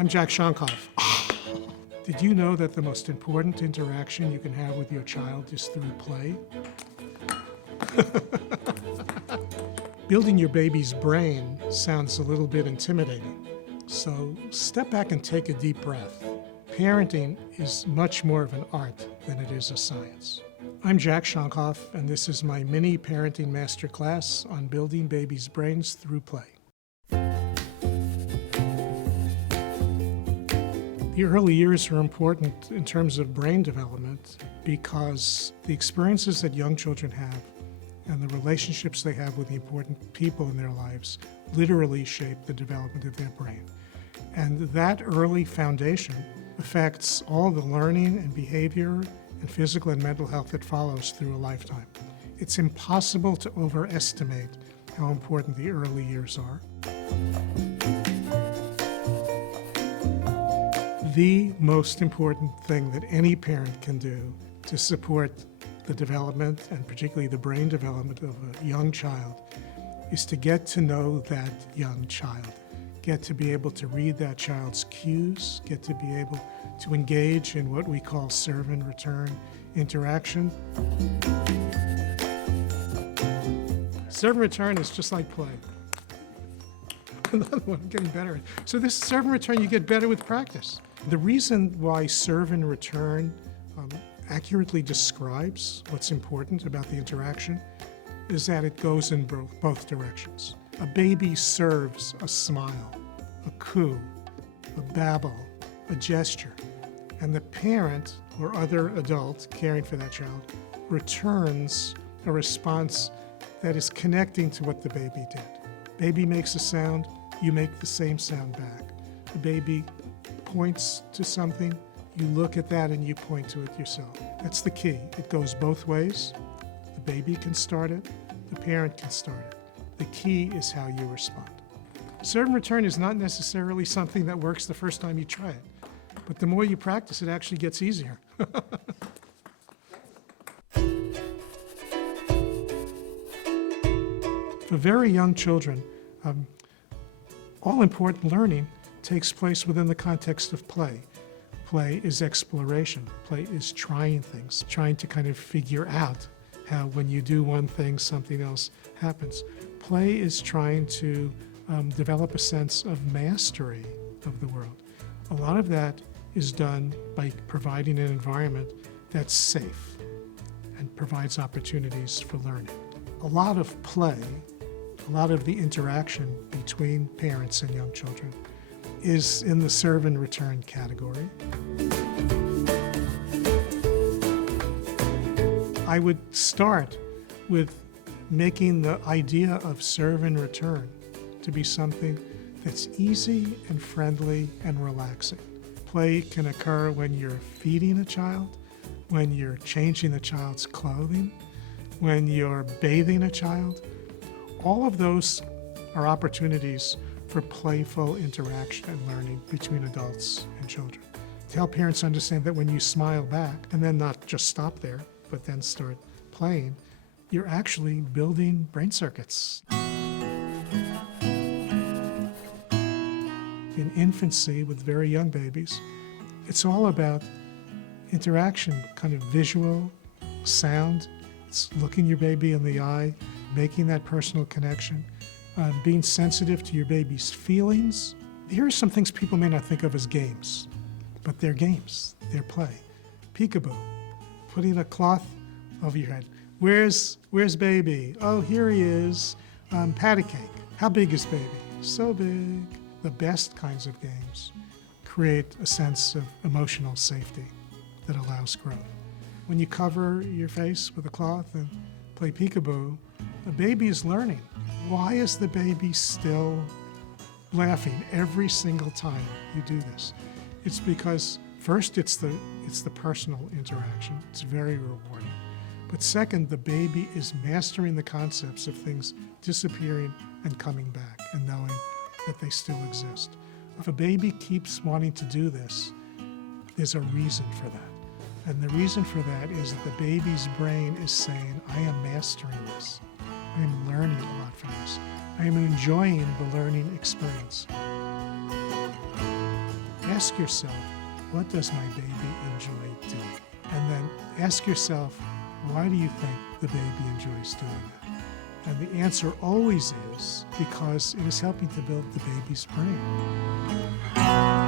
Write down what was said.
I'm Jack Shonkoff. Did you know that the most important interaction you can have with your child is through play? Building your baby's brain sounds a little bit intimidating, so step back and take a deep breath. Parenting is much more of an art than it is a science. I'm Jack Shonkoff, and this is my mini parenting masterclass on building babies' brains through play. The early years are important in terms of brain development because the experiences that young children have and the relationships they have with the important people in their lives literally shape the development of their brain. And that early foundation affects all the learning and behavior and physical and mental health that follows through a lifetime. It's impossible to overestimate how important the early years are. The most important thing that any parent can do to support the development, and particularly the brain development of a young child, is to get to know that young child, get to be able to read that child's cues, get to be able to engage in what we call serve and return interaction. Serve and return is just like play. Another one, I'm getting better at. So this serve and return, you get better with practice. The reason why serve and return accurately describes what's important about the interaction is that it goes in both directions. A baby serves a smile, a coo, a babble, a gesture, and the parent or other adult caring for that child returns a response that is connecting to what the baby did. Baby makes a sound, you make the same sound back. The baby points to something, you look at that and you point to it yourself. That's the key. It goes both ways. The baby can start it, the parent can start it. The key is how you respond. Serve and return is not necessarily something that works the first time you try it, but the more you practice, it actually gets easier. For very young children, all important learning takes place within the context of play. Play is exploration. Play is trying things, trying to kind of figure out how when you do one thing, something else happens. Play is trying to develop a sense of mastery of the world. A lot of that is done by providing an environment that's safe and provides opportunities for learning. A lot of play, a lot of the interaction between parents and young children is in the serve and return category. I would start with making the idea of serve and return to be something that's easy and friendly and relaxing. Play can occur when you're feeding a child, when you're changing the child's clothing, when you're bathing a child. All of those are opportunities for playful interaction and learning between adults and children. To help parents understand that when you smile back, and then not just stop there, but then start playing, you're actually building brain circuits. In infancy with very young babies, it's all about interaction, kind of visual, sound. It's looking your baby in the eye, making that personal connection, being sensitive to your baby's feelings. Here are some things people may not think of as games, but they're games, they're play. Peekaboo, putting a cloth over your head. Where's baby? Oh, here he is. Patty cake. How big is baby? So big. The best kinds of games create a sense of emotional safety that allows growth. When you cover your face with a cloth and play peekaboo, the baby is learning. Why is the baby still laughing every single time you do this? It's because first it's the personal interaction. It's very rewarding. But second, the baby is mastering the concepts of things disappearing and coming back and knowing that they still exist. If a baby keeps wanting to do this, there's a reason for that. And the reason for that is that the baby's brain is saying, I am mastering this. I am learning a lot from this. I am enjoying the learning experience. ask yourself, what does my baby enjoy doing? And then ask yourself, why do you think the baby enjoys doing that? And the answer always is because it is helping to build the baby's brain.